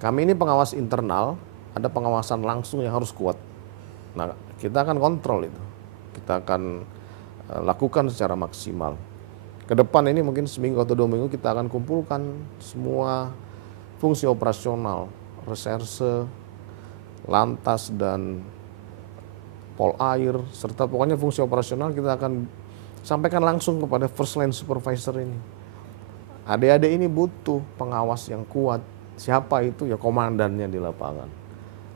Kami ini pengawas internal, ada pengawasan langsung yang harus kuat. Nah, kita akan kontrol itu. Kita akan lakukan secara maksimal. Ke depan ini mungkin seminggu atau 2 minggu kita akan kumpulkan semua fungsi operasional, reserse, lantas dan polair, serta pokoknya fungsi operasional kita akan sampaikan langsung kepada first line supervisor ini. Adik-adik ini butuh pengawas yang kuat. Siapa itu? Ya komandannya di lapangan.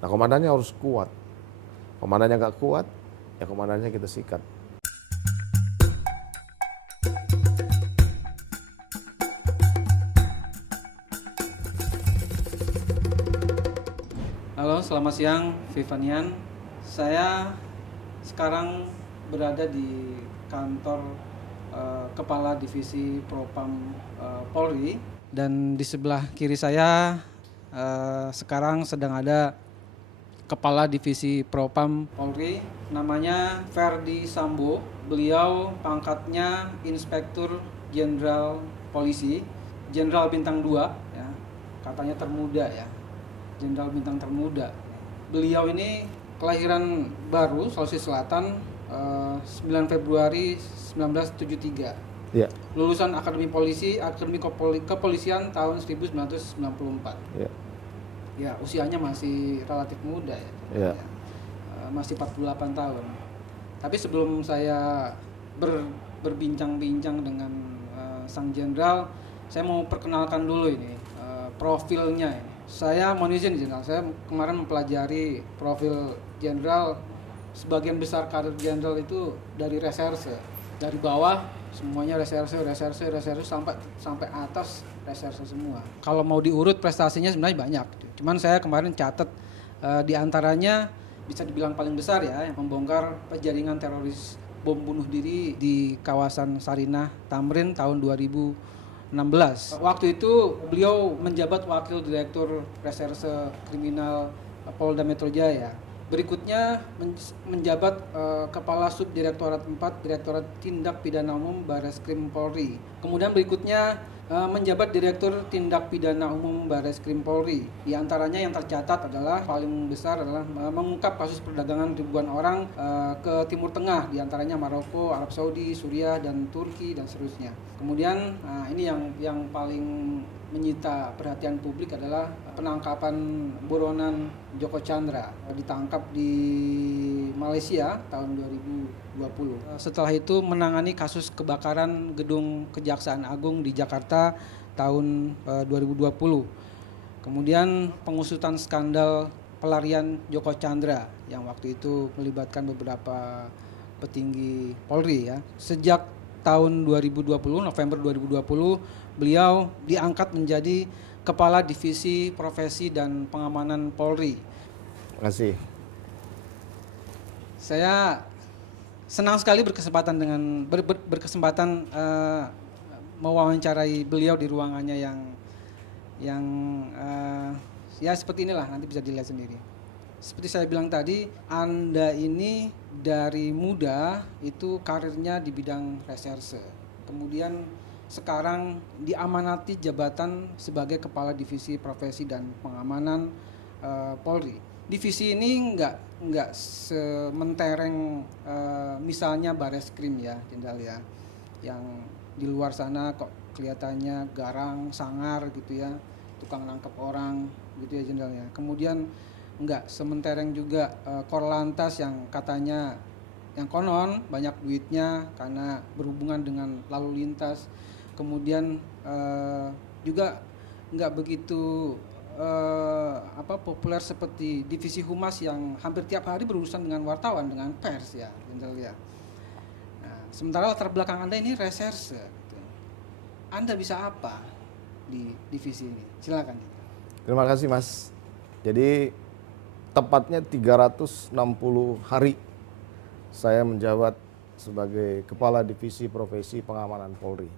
Nah, komandannya harus kuat. Komandannya nggak kuat, ya komandannya kita sikat. Halo, selamat siang, Vivanian. Saya sekarang berada di kantor Kepala Divisi Propam Polri, dan di sebelah kiri saya sekarang sedang ada Kepala Divisi Propam Polri, namanya Ferdi Sambo. Beliau pangkatnya Inspektur Jenderal Polisi, Jenderal Bintang 2, ya. Katanya termuda ya. Jenderal Bintang termuda. Beliau ini kelahiran baru, Sulawesi Selatan, 9 Februari 1973. Ya. Lulusan Akademi Polisi, Akademi Kepolisian tahun 1994. Ya. Ya, usianya masih relatif muda ya. Ya. Masih 48 tahun. Tapi sebelum saya berbincang-bincang dengan sang jenderal, saya mau perkenalkan dulu ini profilnya ini. Saya mohon izin jenderal, saya kemarin mempelajari profil jenderal. Sebagian besar karir jenderal itu dari reserse, dari bawah semuanya reserse sampai atas reserse semua. Kalau mau diurut prestasinya sebenarnya banyak. Cuman saya kemarin catat di antaranya bisa dibilang paling besar ya, yang membongkar jaringan teroris bom bunuh diri di kawasan Sarinah, Tamrin tahun 2016. Waktu itu beliau menjabat Wakil Direktur Reserse Kriminal Polda Metro Jaya. Berikutnya menjabat Kepala Subdirektorat 4 Direktorat Tindak Pidana Umum Bareskrim Polri. Kemudian berikutnya menjabat Direktur Tindak Pidana Umum Bareskrim Polri. Di antaranya yang tercatat adalah paling besar adalah mengungkap kasus perdagangan ribuan orang ke Timur Tengah, di antaranya Maroko, Arab Saudi, Suriah, dan Turki, dan seterusnya. Kemudian ini yang paling menyita perhatian publik adalah penangkapan buronan Joko Chandra, ditangkap di Malaysia tahun 2020. Setelah itu menangani kasus kebakaran gedung Kejaksaan Agung di Jakarta tahun 2020. Kemudian pengusutan skandal pelarian Joko Chandra yang waktu itu melibatkan beberapa petinggi Polri ya. Sejak tahun 2020, November 2020, beliau diangkat menjadi Kepala Divisi Profesi dan Pengamanan Polri. Terima kasih. Saya senang sekali berkesempatan mewawancarai beliau di ruangannya yang ya seperti inilah, nanti bisa dilihat sendiri. Seperti saya bilang tadi, Anda ini dari muda itu karirnya di bidang reserse. Kemudian sekarang diamanati jabatan sebagai Kepala Divisi Profesi dan Pengamanan Polri. Divisi ini enggak sementereng misalnya Bareskrim ya, Jenderal ya. Yang di luar sana kok kelihatannya garang, sangar gitu ya, tukang nangkep orang gitu ya, Jenderal ya. Kemudian enggak sementereng juga Korlantas yang katanya yang konon banyak duitnya karena berhubungan dengan lalu lintas. Kemudian juga nggak begitu populer seperti Divisi Humas yang hampir tiap hari berurusan dengan wartawan, dengan pers ya, Jenderal ya. Nah, sementara latar belakang Anda ini reserse. Gitu. Anda bisa apa di divisi ini? Silakan. Terima kasih Mas. Jadi tepatnya 360 hari saya menjabat sebagai Kepala Divisi Profesi Pengamanan Polri.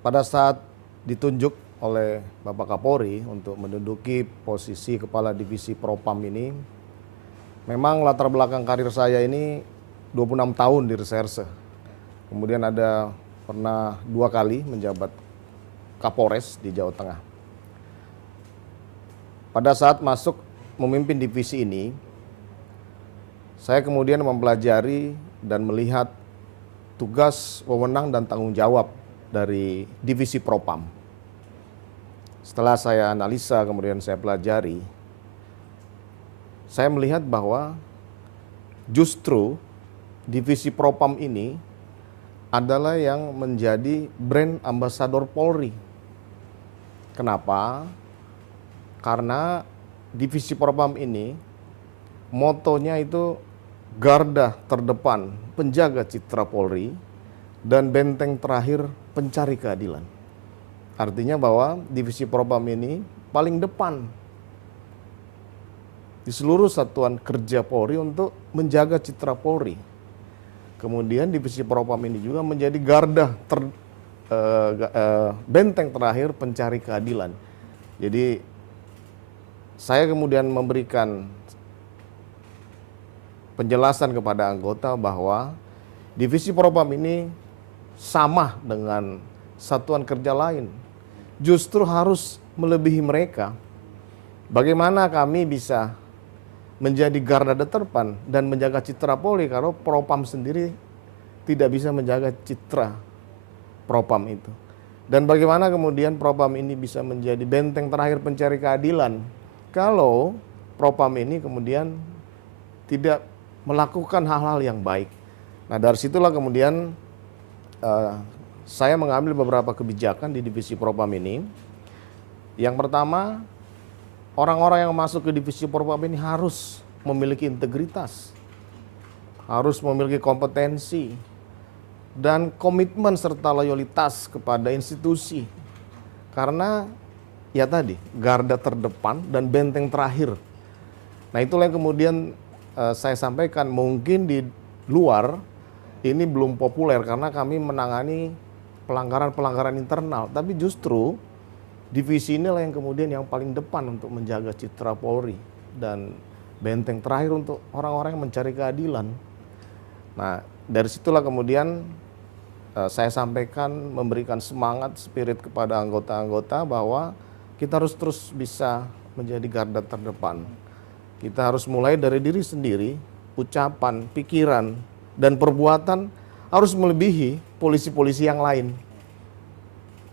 Pada saat ditunjuk oleh Bapak Kapolri untuk menduduki posisi Kepala Divisi Propam ini, memang latar belakang karir saya ini 26 tahun di reserse. Kemudian pernah 2 kali menjabat Kapolres di Jawa Tengah. pada saat masuk memimpin divisi ini, saya kemudian mempelajari dan melihat tugas, wewenang, dan tanggung jawab dari divisi Propam. Setelah saya analisa, kemudian saya pelajari, saya melihat bahwa justru divisi Propam ini adalah yang menjadi brand ambasador Polri. Kenapa? Karena divisi Propam ini motonya itu garda terdepan penjaga citra Polri dan benteng terakhir pencari keadilan. Artinya bahwa divisi Propam ini paling depan di seluruh satuan kerja Polri untuk menjaga citra Polri. Kemudian divisi Propam ini juga menjadi garda benteng terakhir pencari keadilan. Jadi saya kemudian memberikan penjelasan kepada anggota bahwa divisi Propam ini sama dengan satuan kerja lain. Justru harus melebihi mereka. Bagaimana kami bisa menjadi garda terdepan dan menjaga citra Polri kalau Propam sendiri tidak bisa menjaga citra Propam itu. Dan bagaimana kemudian Propam ini bisa menjadi benteng terakhir pencari keadilan kalau Propam ini kemudian tidak melakukan hal-hal yang baik. Nah, dari situlah kemudian saya mengambil beberapa kebijakan di divisi Propam ini. Yang pertama, orang-orang yang masuk ke divisi Propam ini harus memiliki integritas, harus memiliki kompetensi, dan komitmen serta loyalitas kepada institusi. Karena ya tadi, garda terdepan dan benteng terakhir. Nah, itulah yang kemudian saya sampaikan, mungkin di luar ini belum populer karena kami menangani pelanggaran-pelanggaran internal, tapi justru divisi inilah yang kemudian yang paling depan untuk menjaga citra Polri dan benteng terakhir untuk orang-orang yang mencari keadilan. Nah, dari situlah kemudian saya sampaikan, memberikan semangat, spirit kepada anggota-anggota bahwa kita harus terus bisa menjadi garda terdepan. Kita harus mulai dari diri sendiri, ucapan, pikiran, dan perbuatan harus melebihi polisi-polisi yang lain.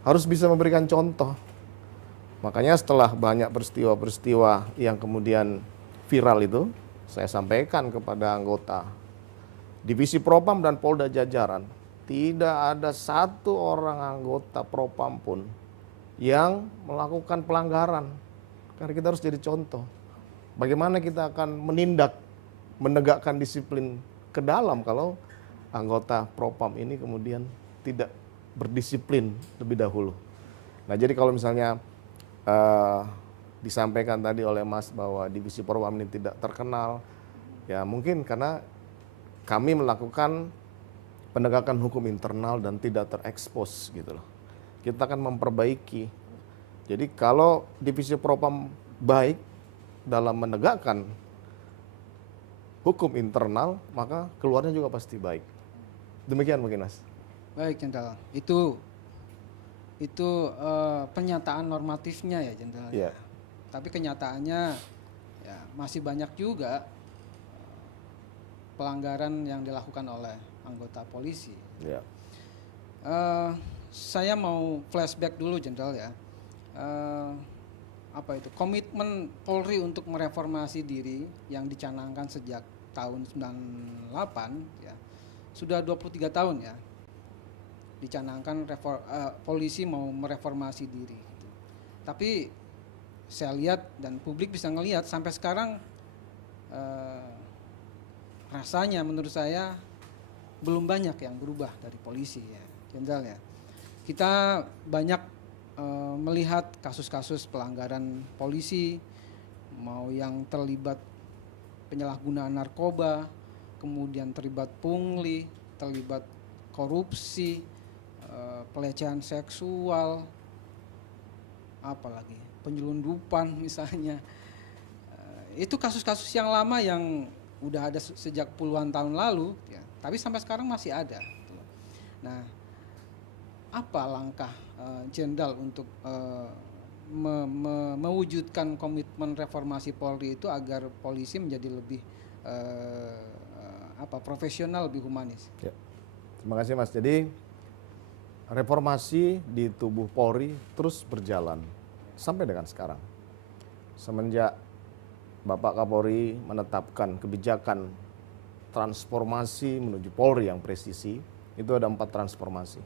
Harus bisa memberikan contoh. Makanya setelah banyak peristiwa-peristiwa yang kemudian viral itu, saya sampaikan kepada anggota divisi Propam dan Polda jajaran, tidak ada satu orang anggota Propam pun yang melakukan pelanggaran. Karena kita harus jadi contoh. Bagaimana kita akan menindak, menegakkan disiplin ke dalam kalau anggota Propam ini kemudian tidak berdisiplin lebih dahulu. Nah, jadi kalau misalnya disampaikan tadi oleh Mas bahwa divisi Propam ini tidak terkenal, ya mungkin karena kami melakukan penegakan hukum internal dan tidak terekspos gitu loh. Kita akan memperbaiki. Jadi kalau divisi Propam baik dalam menegakkan hukum internal, maka keluarnya juga pasti baik. Demikian mungkin, Mas. Baik, Jenderal. Itu pernyataan normatifnya ya, Jenderal. Iya. Tapi kenyataannya ya masih banyak juga pelanggaran yang dilakukan oleh anggota polisi. Iya. Saya mau flashback dulu, Jenderal ya. Apa itu? Komitmen Polri untuk mereformasi diri yang dicanangkan sejak tahun 98 ya. Sudah 23 tahun ya. Dicanangkan polisi mau mereformasi diri gitu. Tapi saya lihat dan publik bisa ngelihat sampai sekarang rasanya menurut saya belum banyak yang berubah dari polisi ya, Jenderal ya. Kita banyak melihat kasus-kasus pelanggaran polisi, mau yang terlibat penyalahgunaan narkoba, kemudian terlibat pungli, terlibat korupsi, pelecehan seksual, apalagi penyelundupan misalnya. Itu kasus-kasus yang lama yang udah ada sejak puluhan tahun lalu, ya. Tapi sampai sekarang masih ada. Nah, apa langkah Jenderal untuk mewujudkan komitmen reformasi Polri itu agar polisi menjadi lebih profesional, lebih humanis. Ya. Terima kasih Mas. Jadi reformasi di tubuh Polri terus berjalan sampai dengan sekarang. Semenjak Bapak Kapolri menetapkan kebijakan transformasi menuju Polri yang presisi, itu ada 4 transformasi.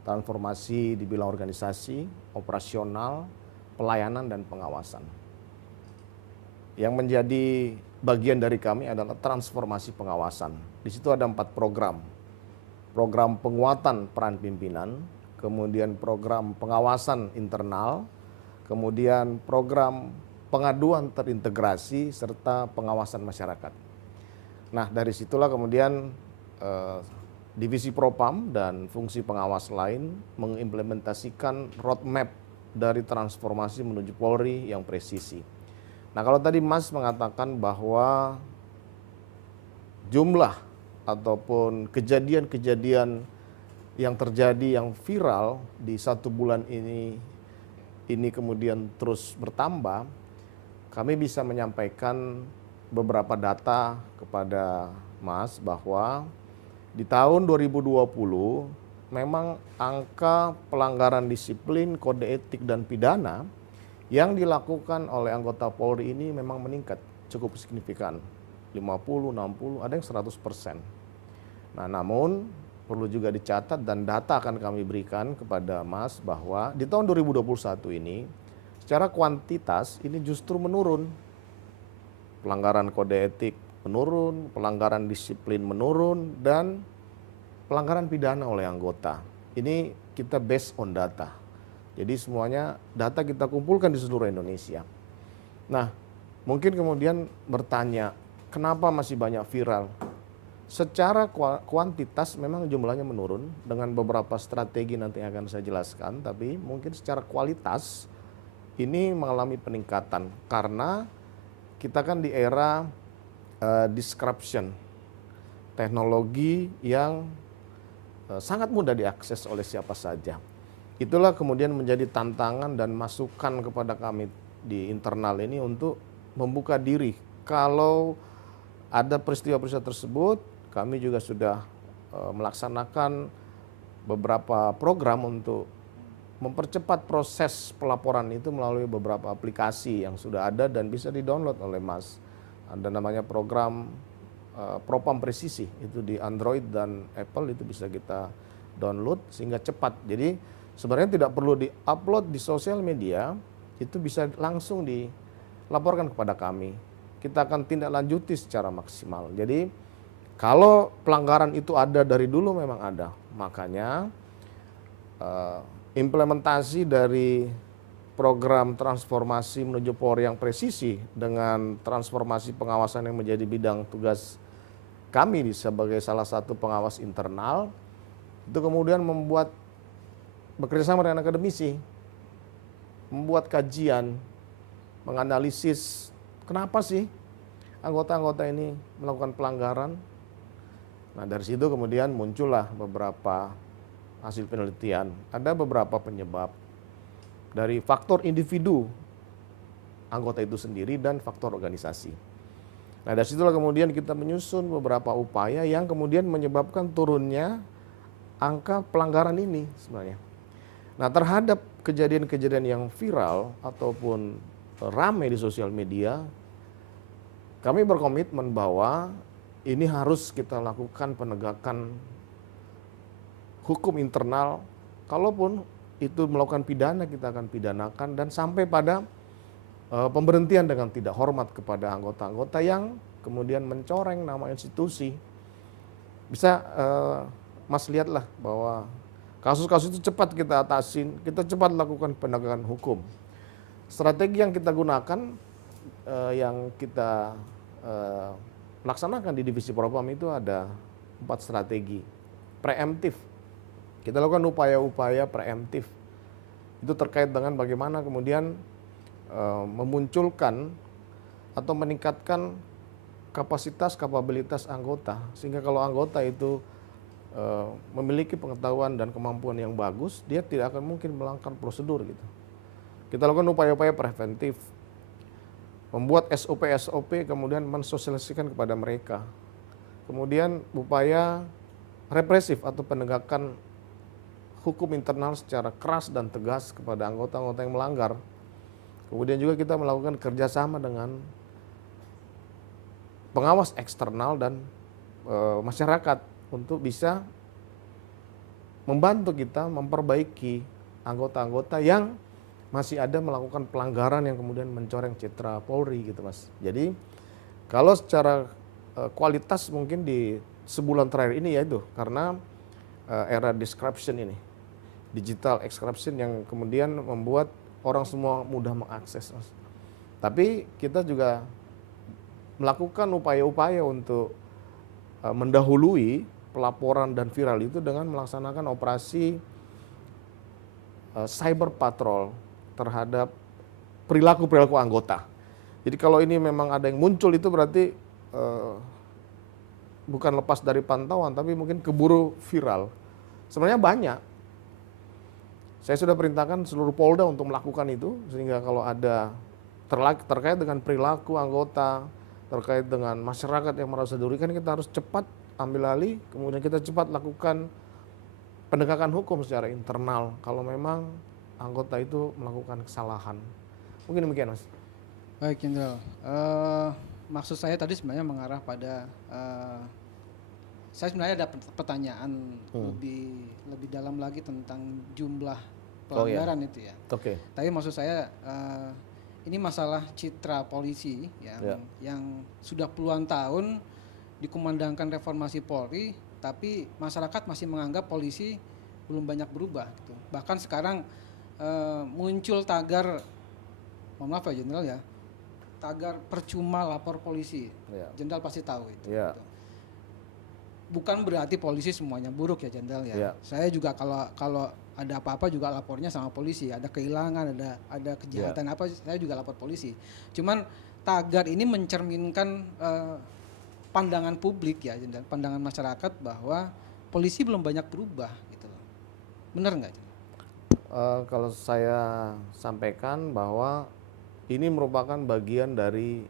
Transformasi di bidang organisasi, operasional, pelayanan, dan pengawasan. Yang menjadi bagian dari kami adalah transformasi pengawasan. Di situ ada 4 program. Program penguatan peran pimpinan, kemudian program pengawasan internal, kemudian program pengaduan terintegrasi, serta pengawasan masyarakat. Nah, dari situlah kemudian Divisi Propam dan fungsi pengawas lain mengimplementasikan roadmap dari transformasi menuju Polri yang presisi. Nah, kalau tadi Mas mengatakan bahwa jumlah ataupun kejadian-kejadian yang terjadi yang viral di 1 bulan ini kemudian terus bertambah, kami bisa menyampaikan beberapa data kepada Mas bahwa di tahun 2020 memang angka pelanggaran disiplin, kode etik, dan pidana yang dilakukan oleh anggota Polri ini memang meningkat cukup signifikan. 50, 60, ada yang 100%. Nah, namun perlu juga dicatat dan data akan kami berikan kepada Mas bahwa di tahun 2021 ini secara kuantitas ini justru menurun. Pelanggaran kode etik menurun, pelanggaran disiplin menurun, dan pelanggaran pidana oleh anggota. Ini kita based on data. Jadi semuanya data kita kumpulkan di seluruh Indonesia. Nah, mungkin kemudian bertanya, kenapa masih banyak viral? Secara kuantitas memang jumlahnya menurun dengan beberapa strategi nanti akan saya jelaskan, tapi mungkin secara kualitas ini mengalami peningkatan karena kita kan di era disruption, teknologi yang sangat mudah diakses oleh siapa saja. Itulah kemudian menjadi tantangan dan masukan kepada kami di internal ini untuk membuka diri. Kalau ada peristiwa-peristiwa tersebut, kami juga sudah melaksanakan beberapa program untuk mempercepat proses pelaporan itu melalui beberapa aplikasi yang sudah ada dan bisa di-download oleh Mas. Ada namanya program Propam Presisi, itu di Android dan Apple itu bisa kita download sehingga cepat. Jadi sebenarnya tidak perlu di-upload di sosial media, itu bisa langsung dilaporkan kepada kami. Kita akan tindak lanjuti secara maksimal. Jadi kalau pelanggaran itu ada dari dulu memang ada, makanya implementasi dari program transformasi menuju Polri yang presisi dengan transformasi pengawasan yang menjadi bidang tugas kami sebagai salah satu pengawas internal, itu kemudian bekerjasama dengan akademisi, membuat kajian, menganalisis kenapa sih anggota-anggota ini melakukan pelanggaran. Nah, dari situ kemudian muncullah beberapa hasil penelitian. Ada beberapa penyebab dari faktor individu anggota itu sendiri dan faktor organisasi. Nah, dari situlah kemudian kita menyusun beberapa upaya yang kemudian menyebabkan turunnya angka pelanggaran ini sebenarnya. Nah, terhadap kejadian-kejadian yang viral ataupun ramai di sosial media, kami berkomitmen bahwa ini harus kita lakukan penegakan hukum internal. Kalaupun itu melakukan pidana, kita akan pidanakan dan sampai pada pemberhentian dengan tidak hormat kepada anggota-anggota yang kemudian mencoreng nama institusi. Bisa Mas lihatlah bahwa kasus-kasus itu cepat kita atasin, kita cepat lakukan penegakan hukum. Strategi yang kita gunakan, yang kita laksanakan di Divisi Propam itu ada 4 strategi. Preemptif. Kita lakukan upaya-upaya preemptif. Itu terkait dengan bagaimana kemudian memunculkan atau meningkatkan kapabilitas anggota. Sehingga kalau anggota itu memiliki pengetahuan dan kemampuan yang bagus, dia tidak akan mungkin melanggar prosedur gitu. Kita lakukan upaya-upaya preventif, membuat SOP-SOP, kemudian mensosialisasikan kepada mereka. Kemudian upaya represif atau penegakan hukum internal secara keras dan tegas kepada anggota-anggota yang melanggar. Kemudian juga kita melakukan kerjasama dengan pengawas eksternal dan masyarakat untuk bisa membantu kita memperbaiki anggota-anggota yang masih ada melakukan pelanggaran yang kemudian mencoreng citra Polri gitu Mas. Jadi kalau secara kualitas mungkin di sebulan terakhir ini ya itu karena era disruption ini, digital disruption yang kemudian membuat orang semua mudah mengakses Mas. Tapi kita juga melakukan upaya-upaya untuk mendahului pelaporan dan viral itu dengan melaksanakan operasi cyber patrol terhadap perilaku-perilaku anggota. Jadi kalau ini memang ada yang muncul itu berarti bukan lepas dari pantauan tapi mungkin keburu viral. Sebenarnya banyak. Saya sudah perintahkan seluruh Polda untuk melakukan itu sehingga kalau ada terkait dengan perilaku anggota, terkait dengan masyarakat yang merasa dirugikan, kita harus cepat ambil alih, kemudian kita cepat lakukan penegakan hukum secara internal kalau memang anggota itu melakukan kesalahan. Mungkin demikian Mas. Baik Jenderal, maksud saya tadi sebenarnya mengarah pada saya sebenarnya ada pertanyaan lebih dalam lagi tentang jumlah pelanggaran itu ya. Oke. Tapi maksud saya ini masalah citra polisi yang sudah puluhan tahun dikumandangkan reformasi Polri, tapi masyarakat masih menganggap polisi belum banyak berubah gitu. Bahkan sekarang muncul tagar, mohon maaf ya Jenderal ya, tagar percuma lapor polisi. Jenderal pasti tahu itu. Gitu. Bukan berarti polisi semuanya buruk ya Jenderal ya. Saya juga kalau ada apa-apa juga lapornya sama polisi. Ada kehilangan, ada kejahatan apa, saya juga lapor polisi. Cuman tagar ini mencerminkan pandangan publik ya Jenderal, pandangan masyarakat bahwa polisi belum banyak berubah gitu loh. Benar nggak? Kalau saya sampaikan bahwa ini merupakan bagian dari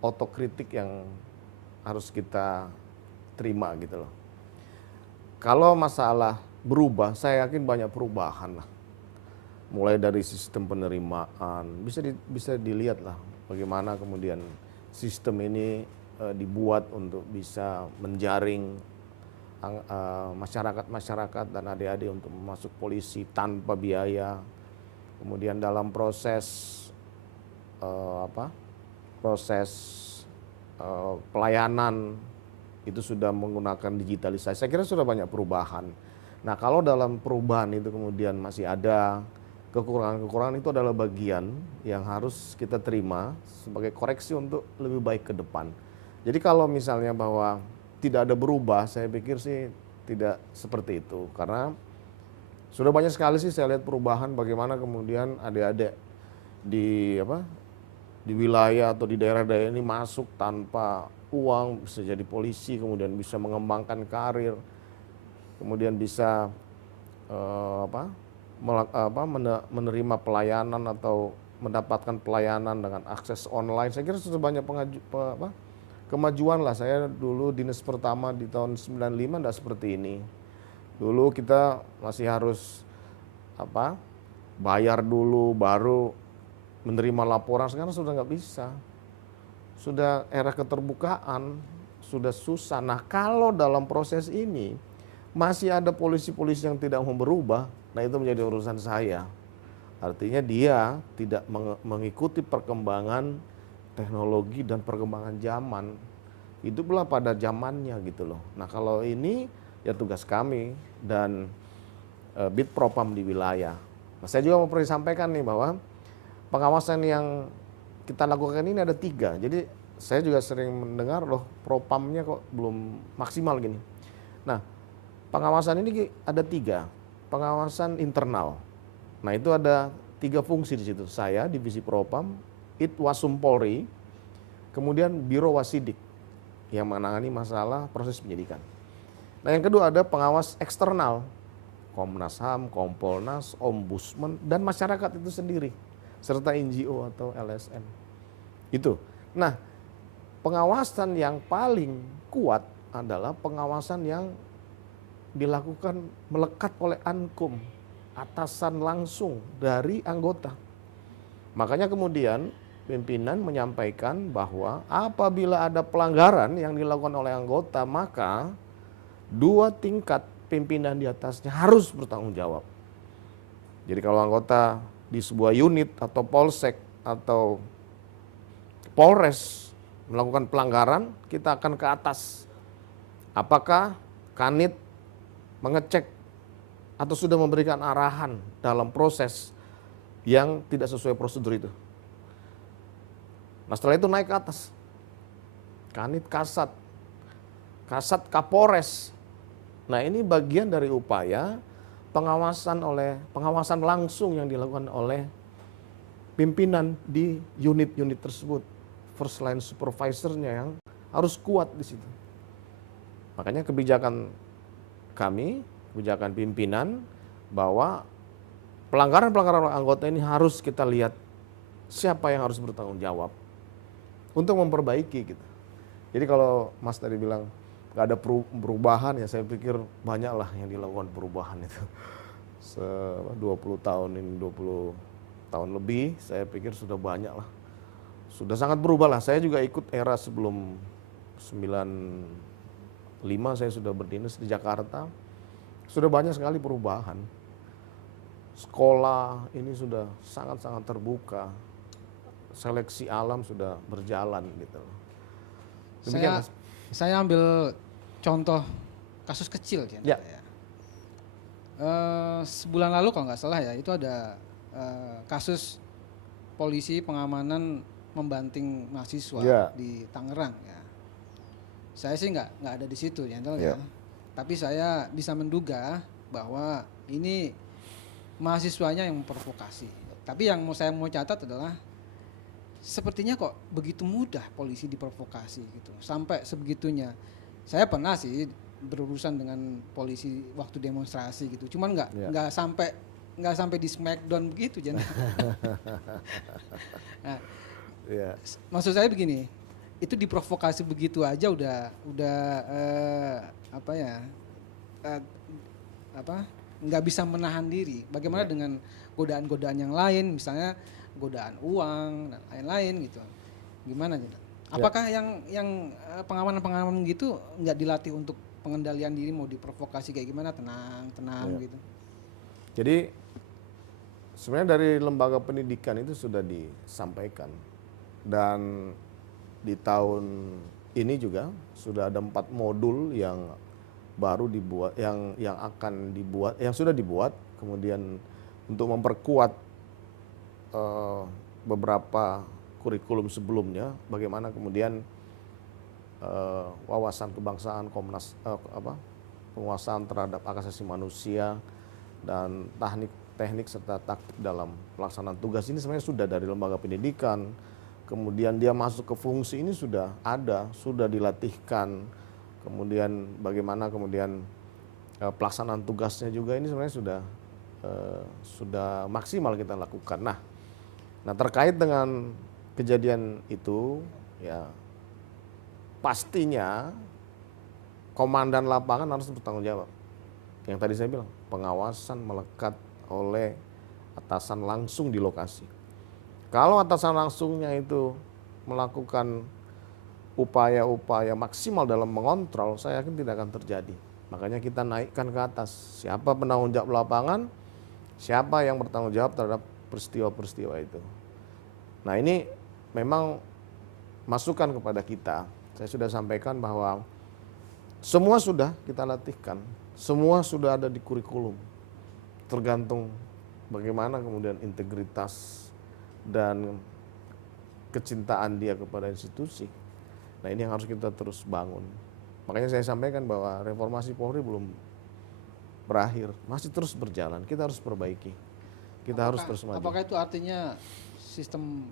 otokritik yang harus kita terima gitu loh. Kalau masalah berubah, saya yakin banyak perubahan lah. Mulai dari sistem penerimaan, bisa dilihat lah bagaimana kemudian sistem ini dibuat untuk bisa menjaring masyarakat dan adik-adik untuk masuk polisi tanpa biaya. Kemudian dalam proses pelayanan itu sudah menggunakan digitalisasi. Saya kira sudah banyak perubahan. Nah, kalau dalam perubahan itu kemudian masih ada kekurangan-kekurangan, itu adalah bagian yang harus kita terima sebagai koreksi untuk lebih baik ke depan. Jadi kalau misalnya bahwa tidak ada berubah, saya pikir sih tidak seperti itu. Karena sudah banyak sekali sih saya lihat perubahan bagaimana kemudian adik-adik di wilayah atau di daerah-daerah ini masuk tanpa uang, bisa jadi polisi, kemudian bisa mengembangkan karir, kemudian bisa menerima pelayanan atau mendapatkan pelayanan dengan akses online. Saya kira sudah banyak kemajuan lah. Saya dulu dinas pertama di tahun 95 enggak seperti ini. Dulu kita masih harus bayar dulu baru menerima laporan, sekarang sudah nggak bisa. Sudah era keterbukaan, sudah susah. Nah, kalau dalam proses ini masih ada polisi-polisi yang tidak mau berubah, nah itu menjadi urusan saya. Artinya dia tidak mengikuti perkembangan teknologi dan perkembangan zaman. Hiduplah pada zamannya gitu loh. Nah, kalau ini ya tugas kami dan Bid Propam di wilayah. Nah, saya juga mau perlu sampaikan nih bahwa pengawasan yang kita lakukan ini ada 3. Jadi saya juga sering mendengar loh propamnya kok belum maksimal gini. Nah, pengawasan ini ada 3. Pengawasan internal. Nah, itu ada 3 fungsi di situ. Saya divisi propam, Itwasum Polri, kemudian Biro Wasidik yang menangani masalah proses penyidikan. Nah, yang kedua ada pengawas eksternal. Komnas HAM, Kompolnas, Ombudsman, dan masyarakat itu sendiri, serta NGO atau LSM. Itu. Nah, pengawasan yang paling kuat adalah pengawasan yang dilakukan melekat oleh Ankum, atasan langsung dari anggota. Makanya kemudian pimpinan menyampaikan bahwa apabila ada pelanggaran yang dilakukan oleh anggota, maka 2 tingkat pimpinan di atasnya harus bertanggung jawab. Jadi kalau anggota di sebuah unit atau polsek atau polres melakukan pelanggaran, kita akan ke atas. Apakah Kanit mengecek atau sudah memberikan arahan dalam proses yang tidak sesuai prosedur itu? Nah setelah itu naik ke atas. Kanit Kasat, Kasat Kapolres. Nah ini bagian dari upaya pengawasan langsung yang dilakukan oleh pimpinan di unit-unit tersebut. First line supervisornya yang harus kuat di situ. Makanya kebijakan kami, kebijakan pimpinan bahwa pelanggaran-pelanggaran anggota ini harus kita lihat siapa yang harus bertanggung jawab untuk memperbaiki gitu. Jadi kalau Mas tadi bilang nggak ada perubahan, ya saya pikir banyak lah yang dilakukan perubahan itu. 20 tahun ini, 20 tahun lebih, saya pikir sudah banyak lah. Sudah sangat berubah lah. Saya juga ikut era sebelum 95 saya sudah berdinas di Jakarta. Sudah banyak sekali perubahan. Sekolah ini sudah sangat-sangat terbuka. Seleksi alam sudah berjalan gitu. Demikian, Mas. Saya ambil contoh kasus kecil Ya. Sebulan lalu kalau nggak salah ya, itu ada kasus polisi pengamanan membanting mahasiswa di Tangerang ya. Saya sih nggak ada di situ ya, tapi saya bisa menduga bahwa ini mahasiswanya yang memprovokasi. Tapi yang saya mau catat adalah sepertinya kok begitu mudah polisi diprovokasi gitu, sampai sebegitunya. Saya pernah sih berurusan dengan polisi waktu demonstrasi gitu, cuman nggak sampai di smackdown begitu jadi. Nah, maksud saya begini, itu diprovokasi begitu aja udah nggak bisa menahan diri. Bagaimana dengan godaan-godaan yang lain, misalnya godaan uang dan lain-lain gitu. Gimana gitu? Apakah yang pengamanan gitu nggak dilatih untuk pengendalian diri, mau diprovokasi kayak gimana tenang gitu? Jadi sebenarnya dari lembaga pendidikan itu sudah disampaikan, dan di tahun ini juga sudah ada 4 modul yang baru dibuat, yang akan dibuat, yang sudah dibuat, kemudian untuk memperkuat beberapa kurikulum sebelumnya, bagaimana kemudian wawasan kebangsaan, penguasaan terhadap hak asasi manusia dan teknik serta taktik dalam pelaksanaan tugas ini sebenarnya sudah dari lembaga pendidikan. Kemudian dia masuk ke fungsi ini sudah ada, sudah dilatihkan. Kemudian bagaimana kemudian pelaksanaan tugasnya juga ini sebenarnya sudah maksimal kita lakukan. Nah terkait dengan kejadian itu ya pastinya komandan lapangan harus bertanggung jawab. Yang tadi saya bilang, pengawasan melekat oleh atasan langsung di lokasi. Kalau atasan langsungnya itu melakukan upaya-upaya maksimal dalam mengontrol, saya yakin tidak akan terjadi. Makanya kita naikkan ke atas. Siapa penanggung jawab lapangan, siapa yang bertanggung jawab terhadap peristiwa-peristiwa itu. Nah ini memang masukan kepada kita. Saya sudah sampaikan bahwa semua sudah kita latihkan, semua sudah ada di kurikulum. Tergantung bagaimana kemudian integritas dan kecintaan dia kepada institusi. Nah ini yang harus kita terus bangun. Makanya saya sampaikan bahwa reformasi Polri belum berakhir, masih terus berjalan. Kita harus perbaiki. Kita harus terus maju. Apakah itu artinya sistem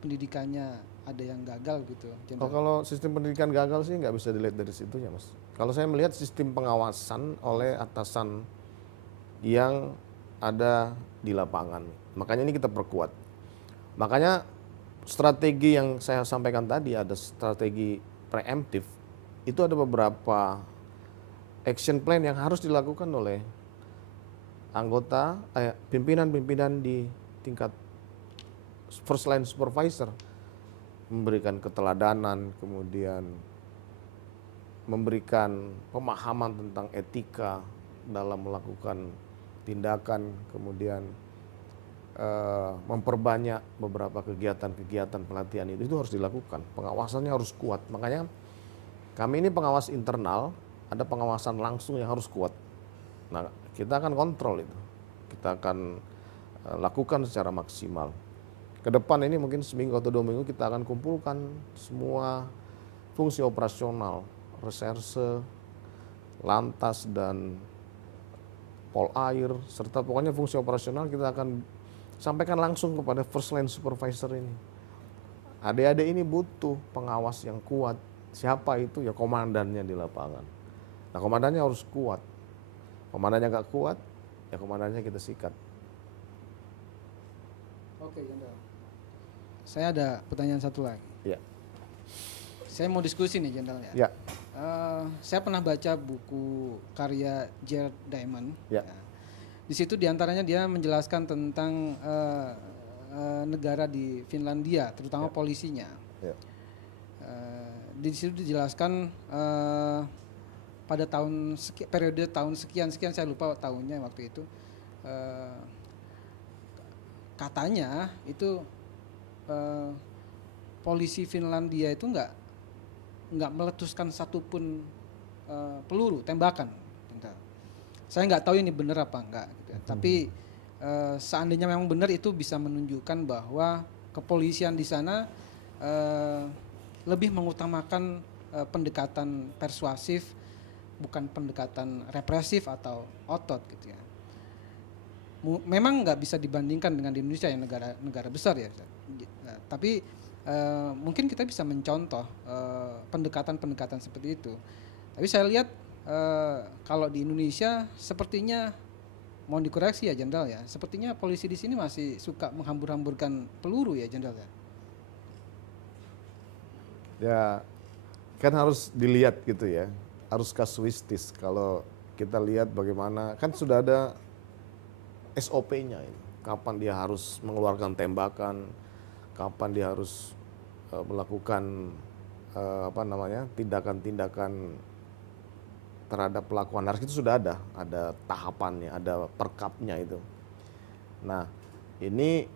pendidikannya ada yang gagal gitu? Kalau sistem pendidikan gagal sih nggak bisa dilihat dari situnya, Mas. Kalau saya melihat sistem pengawasan oleh atasan yang ada di lapangan. Makanya ini kita perkuat. Makanya strategi yang saya sampaikan tadi, ada strategi preemptif, itu ada beberapa action plan yang harus dilakukan oleh anggota, pimpinan-pimpinan di tingkat first line supervisor, memberikan keteladanan, kemudian memberikan pemahaman tentang etika dalam melakukan tindakan, kemudian memperbanyak beberapa kegiatan-kegiatan pelatihan itu harus dilakukan. Pengawasannya harus kuat. Makanya kami ini pengawas internal, ada pengawasan langsung yang harus kuat. Nah, kita akan kontrol itu. Kita akan lakukan secara maksimal. Ke depan ini mungkin seminggu atau 2 minggu kita akan kumpulkan semua fungsi operasional, reserse, lantas dan polair, serta pokoknya fungsi operasional kita akan sampaikan langsung kepada first line supervisor ini. Adik-adik ini butuh pengawas yang kuat. Siapa itu? Ya komandannya di lapangan. Nah, komandannya harus kuat. Komandannya nggak kuat, ya komandannya kita sikat. Oke, Jenderal. Saya ada pertanyaan satu lagi. Ya. Saya mau diskusi nih, Jenderal ya. Ya. Saya pernah baca buku karya Jared Diamond. Ya. Di situ diantaranya dia menjelaskan tentang negara di Finlandia, terutama polisinya. Ya. Di situ dijelaskan pada periode tahun sekian saya lupa tahunnya waktu itu. Katanya itu polisi Finlandia itu nggak meletuskan satupun peluru tembakan. Saya nggak tahu ini benar apa enggak, gitu ya. Tapi seandainya memang benar, itu bisa menunjukkan bahwa kepolisian di sana lebih mengutamakan pendekatan persuasif, bukan pendekatan represif atau otot, gitu ya. Memang nggak bisa dibandingkan dengan di Indonesia yang negara besar ya. Tapi mungkin kita bisa mencontoh pendekatan-pendekatan seperti itu. Tapi saya lihat kalau di Indonesia sepertinya, mohon dikoreksi ya Jenderal ya, sepertinya polisi di sini masih suka menghambur-hamburkan peluru ya Jenderal ya. Ya, kan harus dilihat gitu ya, harus kasuistis. Kalau kita lihat bagaimana, kan sudah ada SOP-nya ini. Kapan dia harus mengeluarkan tembakan, kapan dia harus melakukan tindakan-tindakan terhadap pelaku anarkis, itu sudah ada tahapannya, ada perkapnya itu. Nah, ini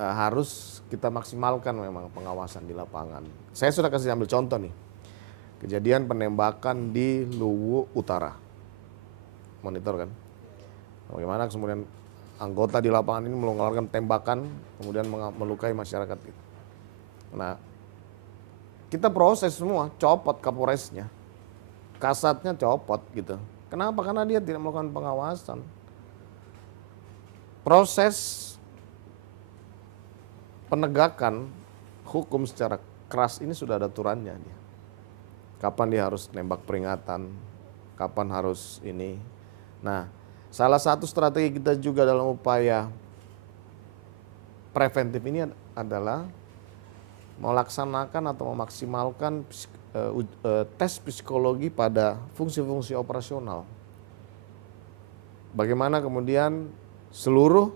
harus kita maksimalkan memang pengawasan di lapangan. Saya sudah kasih ambil contoh nih, kejadian penembakan di Luwu Utara, monitor kan, bagaimana kemudian anggota di lapangan ini mengeluarkan tembakan, kemudian melukai masyarakat itu. Nah, kita proses semua, copot kapolresnya, kasatnya copot gitu. Kenapa? Karena dia tidak melakukan pengawasan. Proses penegakan hukum secara keras ini sudah ada aturannya dia. Kapan dia harus nembak peringatan, kapan harus ini. Nah, salah satu strategi kita juga dalam upaya preventif ini adalah melaksanakan atau memaksimalkan tes psikologi pada fungsi-fungsi operasional. Bagaimana kemudian seluruh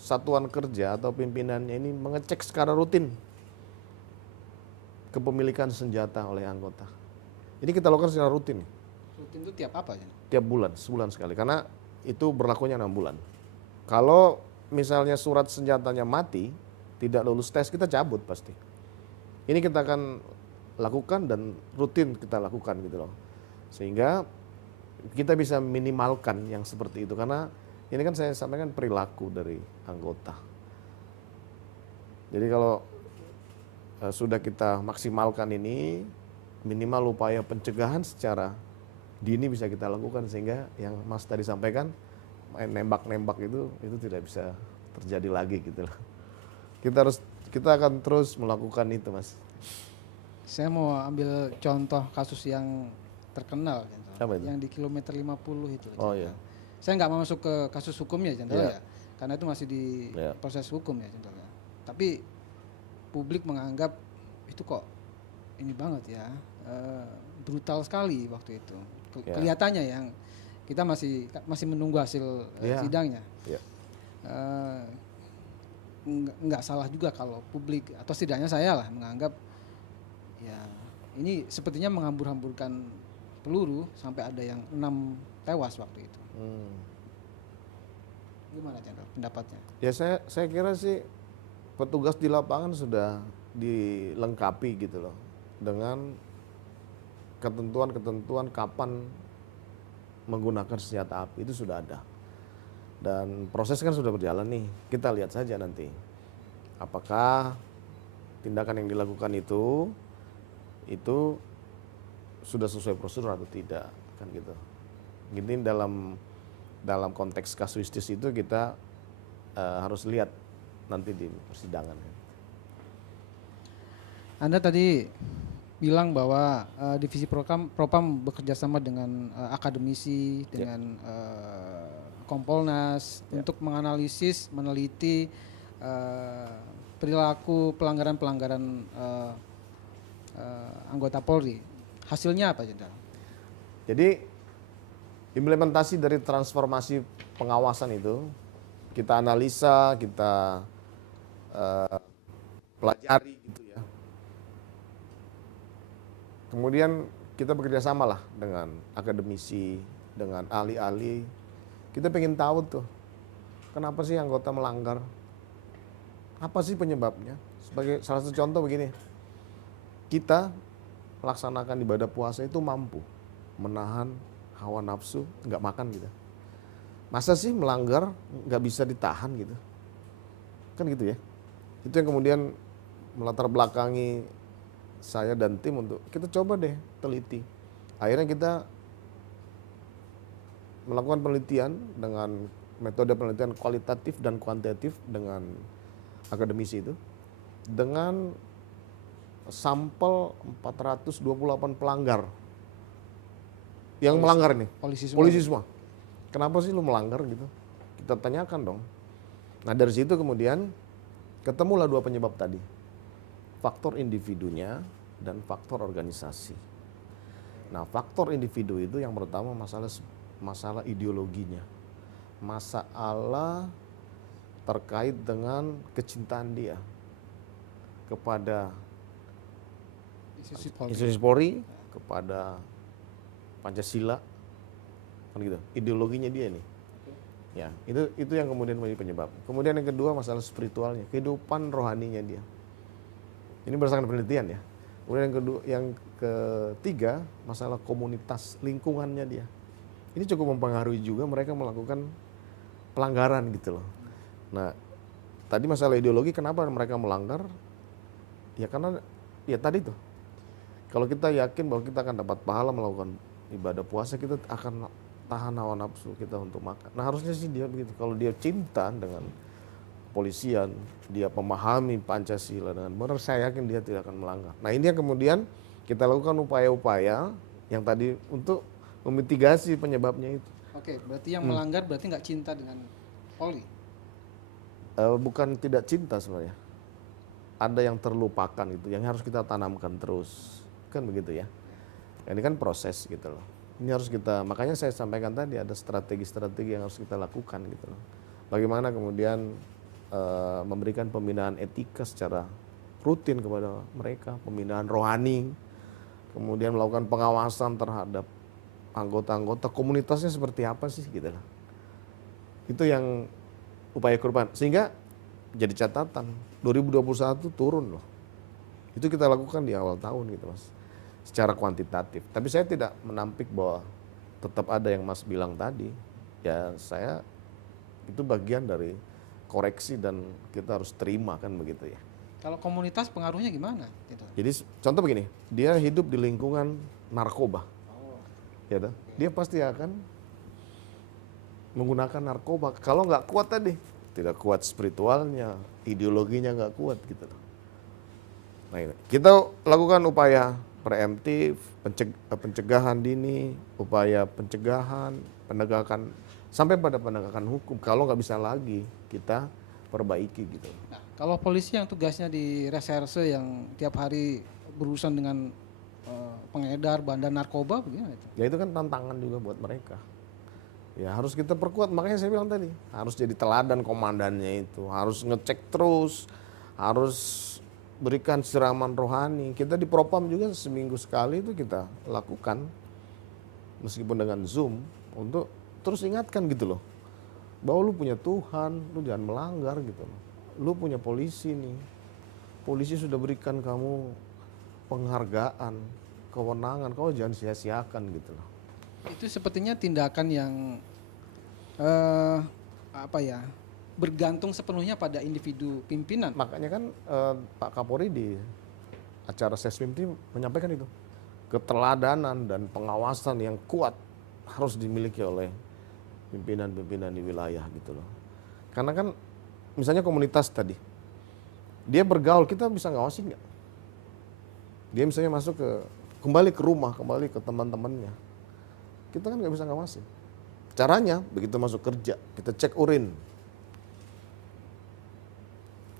satuan kerja atau pimpinannya ini mengecek secara rutin kepemilikan senjata oleh anggota. Ini kita lakukan secara rutin. Rutin itu tiap apa ya? Tiap bulan, sebulan sekali, karena itu berlakunya 6 bulan. Kalau misalnya surat senjatanya mati, tidak lulus tes, kita cabut pasti. Ini kita akan lakukan dan rutin kita lakukan gitu loh. Sehingga kita bisa minimalkan yang seperti itu, karena ini kan saya sampaikan perilaku dari anggota. Jadi kalau sudah kita maksimalkan ini, minimal upaya pencegahan secara dini bisa kita lakukan, sehingga yang Mas tadi sampaikan, main nembak-nembak itu tidak bisa terjadi lagi gitu loh. Kita akan terus melakukan itu, Mas. Saya mau ambil contoh kasus yang terkenal gitu. Apa itu? Yang di kilometer 50 itu. Oh iya. saya nggak mau masuk ke kasus hukumnya Jenderal Iya. ya, karena itu masih di Iya. proses hukum ya Jenderal ya. Tapi publik menganggap itu kok ini banget ya, brutal sekali waktu itu. Ya. Kelihatannya yang kita masih menunggu hasil Ya. sidangnya. Ya. Nggak salah juga kalau publik atau setidaknya saya lah menganggap ya ini sepertinya menghambur-hamburkan peluru sampai ada yang 6 tewas waktu itu. Gimana Jenderal pendapatnya? Ya saya kira sih petugas di lapangan sudah dilengkapi gitu loh dengan ketentuan-ketentuan kapan menggunakan senjata api, itu sudah ada. Dan proses kan sudah berjalan nih, kita lihat saja nanti apakah tindakan yang dilakukan itu sudah sesuai prosedur atau tidak, kan gitu. Gini dalam konteks kasuistis itu kita harus lihat nanti di persidangan. Anda tadi bilang bahwa divisi Propam bekerja sama dengan akademisi, dengan Kompolnas untuk menganalisis, meneliti perilaku pelanggaran-pelanggaran anggota Polri. Hasilnya apa, Jenderal? Jadi implementasi dari transformasi pengawasan itu kita analisa, kita pelajari gitu ya. Kemudian kita bekerja sama lah dengan akademisi, dengan ahli-ahli. Kita pengen tahu tuh, kenapa sih anggota melanggar? Apa sih penyebabnya? Sebagai salah satu contoh begini, kita melaksanakan ibadah puasa itu mampu menahan hawa nafsu, nggak makan gitu. Masa sih melanggar nggak bisa ditahan gitu? Kan gitu ya. Itu yang kemudian melatar belakangi saya dan tim untuk kita coba deh teliti. Akhirnya kita melakukan penelitian dengan metode penelitian kualitatif dan kuantitatif dengan akademisi itu, dengan sampel 428 pelanggar yang melanggar nih, polisi semua. Kenapa sih lu melanggar gitu? Kita tanyakan dong. Nah dari situ kemudian ketemulah dua penyebab tadi, faktor individunya dan faktor organisasi. Nah faktor individu itu yang pertama masalah ideologinya, masalah terkait dengan kecintaan dia kepada institusi Polri, kepada Pancasila, kan gitu. Ideologinya dia nih. Ya, itu yang kemudian menjadi penyebab. Kemudian yang kedua masalah spiritualnya, kehidupan rohaninya dia. Ini berdasarkan penelitian ya. Kemudian yang ketiga masalah komunitas lingkungannya dia. Ini cukup mempengaruhi juga mereka melakukan pelanggaran gitu loh. Nah, tadi masalah ideologi kenapa mereka melanggar? Ya karena ya tadi tuh. Kalau kita yakin bahwa kita akan dapat pahala melakukan ibadah puasa, kita akan tahan hawa nafsu kita untuk makan. Nah, harusnya sih dia begitu. Kalau dia cinta dengan kepolisian, dia memahami Pancasila dengan benar, saya yakin dia tidak akan melanggar. Nah, ini yang kemudian kita lakukan upaya-upaya yang tadi untuk memitigasi penyebabnya itu. Oke, berarti yang melanggar berarti nggak cinta dengan Polri? Bukan tidak cinta sebenarnya. Ada yang terlupakan itu, yang harus kita tanamkan terus. Kan begitu ya. Ini kan proses gitu loh. Ini harus kita, makanya saya sampaikan tadi ada strategi-strategi yang harus kita lakukan gitu loh. Bagaimana kemudian memberikan pembinaan etika secara rutin kepada mereka, pembinaan rohani, kemudian melakukan pengawasan terhadap anggota-anggota komunitasnya seperti apa sih gitu loh. Itu yang upaya korban, sehingga jadi catatan 2021 turun loh. Itu kita lakukan di awal tahun gitu Mas, secara kuantitatif. Tapi saya tidak menampik bahwa tetap ada yang Mas bilang tadi. Ya saya itu bagian dari koreksi dan kita harus terima kan begitu ya. Kalau komunitas pengaruhnya gimana? Gitu. Jadi contoh begini, dia hidup di lingkungan narkoba. Ya toh? Dia pasti akan menggunakan narkoba. Kalau nggak kuat tadi, tidak kuat spiritualnya, ideologinya nggak kuat gitu loh. Nah ini, kita lakukan upaya preemptif, pencegahan dini, upaya pencegahan, penegakan sampai pada penegakan hukum. Kalau nggak bisa lagi kita perbaiki gitu. Nah, kalau polisi yang tugasnya di reserse yang tiap hari berurusan dengan pengedar bandar narkoba bagaimana itu? Ya itu kan tantangan juga buat mereka. Ya harus kita perkuat, makanya saya bilang tadi harus jadi teladan komandannya itu, harus ngecek terus, harus berikan siraman rohani. Kita di Propam juga seminggu sekali itu kita lakukan, meskipun dengan Zoom, untuk terus ingatkan gitu loh, bahwa lu punya Tuhan, lu jangan melanggar gitu loh. Lu punya polisi nih, polisi sudah berikan kamu penghargaan, kewenangan, kau jangan sia-siakan gitu loh. Itu sepertinya tindakan yang apa ya, bergantung sepenuhnya pada individu pimpinan. Makanya kan Pak Kapolri di acara Sesmim itu menyampaikan itu, keteladanan dan pengawasan yang kuat harus dimiliki oleh pimpinan-pimpinan di wilayah gitu loh. Karena kan misalnya komunitas tadi, dia bergaul, kita bisa ngawasin nggak? Dia misalnya masuk kembali ke rumah, kembali ke teman-temannya, kita kan nggak bisa ngawasin. Caranya begitu masuk kerja, kita cek urin,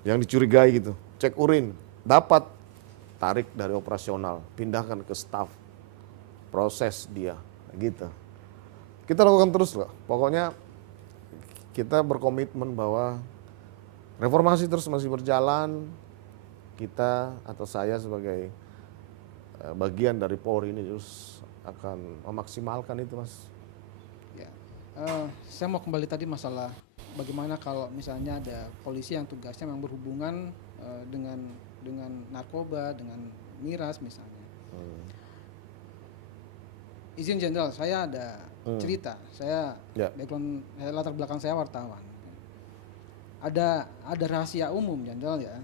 yang dicurigai gitu, cek urin, dapat, tarik dari operasional, pindahkan ke staf, proses dia, gitu. Kita lakukan terus loh, pokoknya kita berkomitmen bahwa reformasi terus masih berjalan. Kita atau saya sebagai bagian dari Polri ini terus akan memaksimalkan itu, Mas. Ya. Saya mau kembali tadi masalah bagaimana kalau misalnya ada polisi yang tugasnya memang berhubungan dengan narkoba, dengan miras misalnya. Izin Jenderal, saya ada cerita. Saya background, latar belakang saya wartawan. Ada rahasia umum Jenderal ya.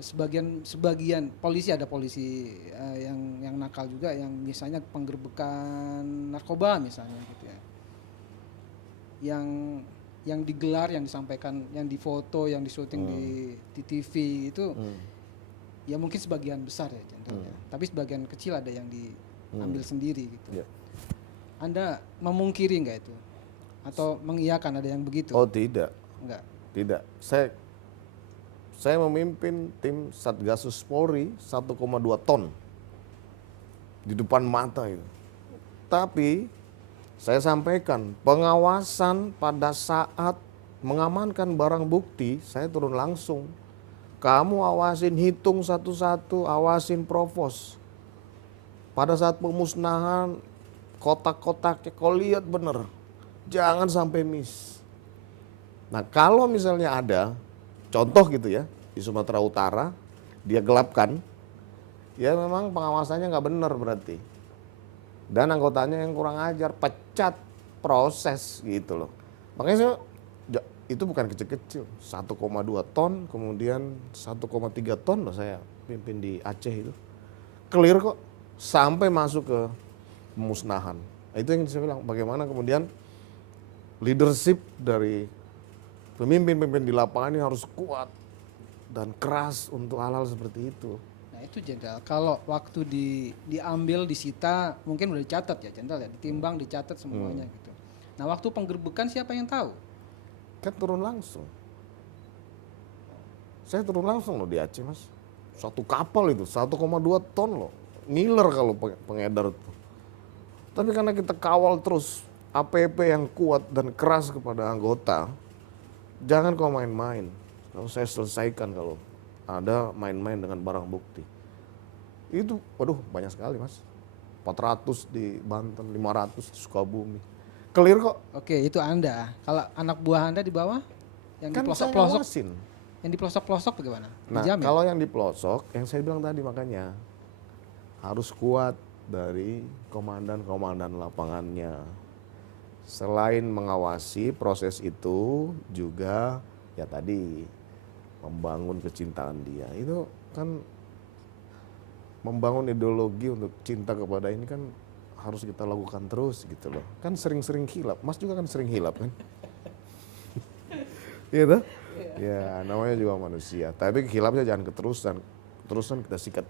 Sebagian polisi, ada polisi yang nakal juga, yang misalnya penggerbekan narkoba misalnya gitu ya, yang digelar, yang disampaikan, yang difoto, yang disuting di TV itu ya mungkin sebagian besar ya Jenderal ya, tapi sebagian kecil ada yang diambil sendiri gitu. Anda memungkiri nggak itu atau mengiyakan ada yang begitu? Oh tidak, Enggak. tidak. Saya memimpin tim Satgasus Polri 1,2 ton di depan mata itu. Tapi saya sampaikan, pengawasan pada saat mengamankan barang bukti, saya turun langsung. Kamu awasin, hitung satu-satu, awasin provos. Pada saat pemusnahan, kotak-kotaknya kau lihat bener, jangan sampai miss. Nah kalau misalnya ada contoh gitu ya, di Sumatera Utara, dia gelapkan, ya memang pengawasannya nggak benar berarti. Dan anggotanya yang kurang ajar, pecat, proses gitu loh. Makanya itu bukan kecil-kecil, 1,2 ton, kemudian 1,3 ton loh saya pimpin di Aceh itu. Clear kok, sampai masuk ke pemusnahan. Nah, itu yang saya bilang, bagaimana kemudian leadership dari pemimpin-pemimpin di lapangan ini harus kuat dan keras untuk hal-hal seperti itu. Nah itu Jenderal, kalau waktu diambil, disita, mungkin udah dicatat ya Jenderal ya, ditimbang, dicatat semuanya gitu. Nah waktu penggerbekan siapa yang tahu? Kan turun langsung. Saya turun langsung loh di Aceh, Mas. Satu kapal itu, 1,2 ton loh. Ngiler kalau pengedar itu. Tapi karena kita kawal terus, APP yang kuat dan keras kepada anggota, jangan kau main-main. Kalau saya selesaikan kalau ada main-main dengan barang bukti. Itu, waduh banyak sekali Mas. 400 di Banten, 500 di Sukabumi. Clear kok. Oke, itu Anda. Kalau anak buah Anda di bawah, yang Kan di saya pelosok-pelosok, ngawasin. yang di pelosok-pelosok bagaimana? Nah Dijamin? kalau yang di pelosok, yang saya bilang tadi makanya harus kuat dari komandan-komandan lapangannya. Selain mengawasi proses itu juga ya tadi membangun kecintaan dia. Itu kan membangun ideologi untuk cinta kepada ini kan harus kita lakukan terus gitu loh. Kan sering-sering hilap. Mas juga kan sering hilap kan? Iya toh? Ya namanya juga manusia. Tapi hilapnya jangan keterusan. Keterusan kita sikat.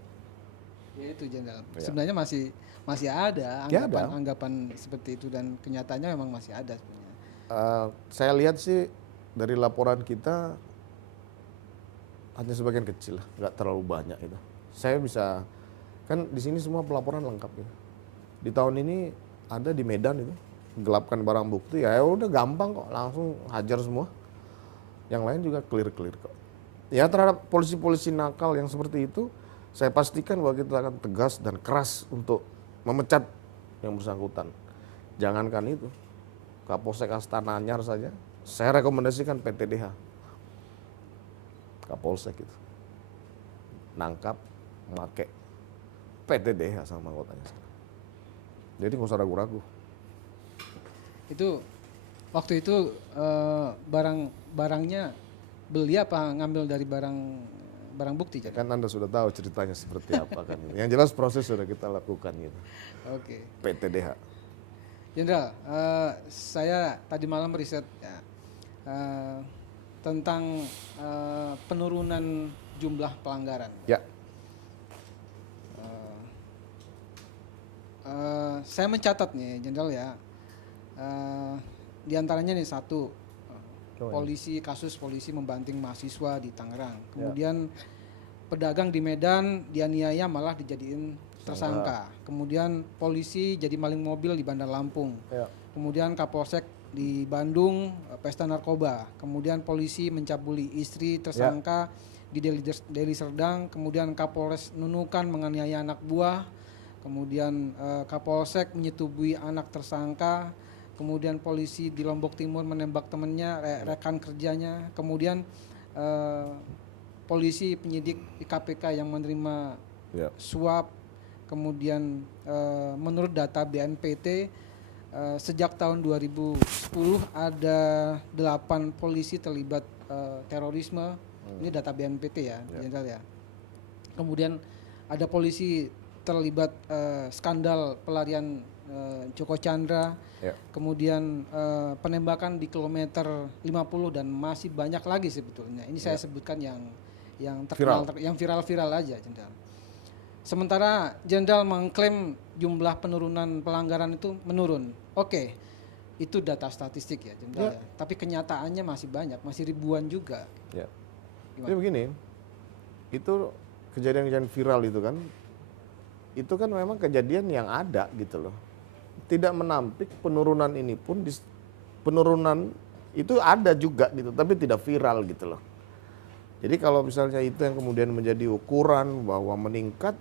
Ya itu Jenderal. Ya. Sebenarnya masih ada Ya, ada. anggapan seperti itu dan kenyataannya memang masih ada sebenarnya. Saya lihat sih dari laporan kita hanya sebagian kecil lah, nggak terlalu banyak itu. Saya bisa, kan di sini semua pelaporan lengkap ya. Di tahun ini ada di Medan itu, gelapkan barang bukti, ya udah gampang kok, langsung hajar semua. Yang lain juga clear kok. Ya terhadap polisi-polisi nakal yang seperti itu, saya pastikan bahwa kita akan tegas dan keras untuk memecat yang bersangkutan. Jangankan itu, Kapolsek Astana Anyar saja, saya rekomendasikan PTDH. Kapolsek itu nangkap, make PTDH sama anggotanya. Jadi nggak usah ragu-ragu. Itu waktu itu barangnya beli apa ngambil dari barang bukti Jenderal? Kan Anda sudah tahu ceritanya seperti apa kan. Yang jelas proses sudah kita lakukan gitu. Oke. PTDH. Jenderal, saya tadi malam riset ya, tentang penurunan jumlah pelanggaran. Ya. Saya mencatat nih, Jenderal ya. Di antaranya nih satu, kasus polisi membanting mahasiswa di Tangerang. Kemudian pedagang di Medan dianiaya malah dijadiin tersangka. Kemudian polisi jadi maling mobil di Bandar Lampung. Ya. Kemudian Kapolsek di Bandung pesta narkoba. Kemudian polisi mencabuli istri tersangka di Deli Serdang. Kemudian Kapolres Nunukan menganiaya anak buah. Kemudian Kapolsek menyetubui anak tersangka. Kemudian polisi di Lombok Timur menembak temannya, rekan kerjanya. Kemudian polisi penyidik di KPK yang menerima suap. Kemudian menurut data BNPT sejak tahun 2010 ada 8 polisi terlibat terorisme. Ini data BNPT ya, Jenderal ya. Kemudian ada polisi terlibat skandal pelarian Joko Chandra. Kemudian penembakan di kilometer 50 dan masih banyak lagi sebetulnya. Ini saya sebutkan yang terkenal, yang viral-viral aja, Jenderal. Sementara Jenderal mengklaim jumlah penurunan pelanggaran itu menurun. Oke, itu data statistik ya, Jenderal. Ya. Tapi kenyataannya masih banyak, masih ribuan juga. Ya. Jadi begini, itu kejadian-kejadian viral itu kan memang kejadian yang ada gitu loh. Tidak menampik penurunan ini pun, penurunan itu ada juga gitu, tapi tidak viral gitu loh. Jadi kalau misalnya itu yang kemudian menjadi ukuran bahwa meningkat,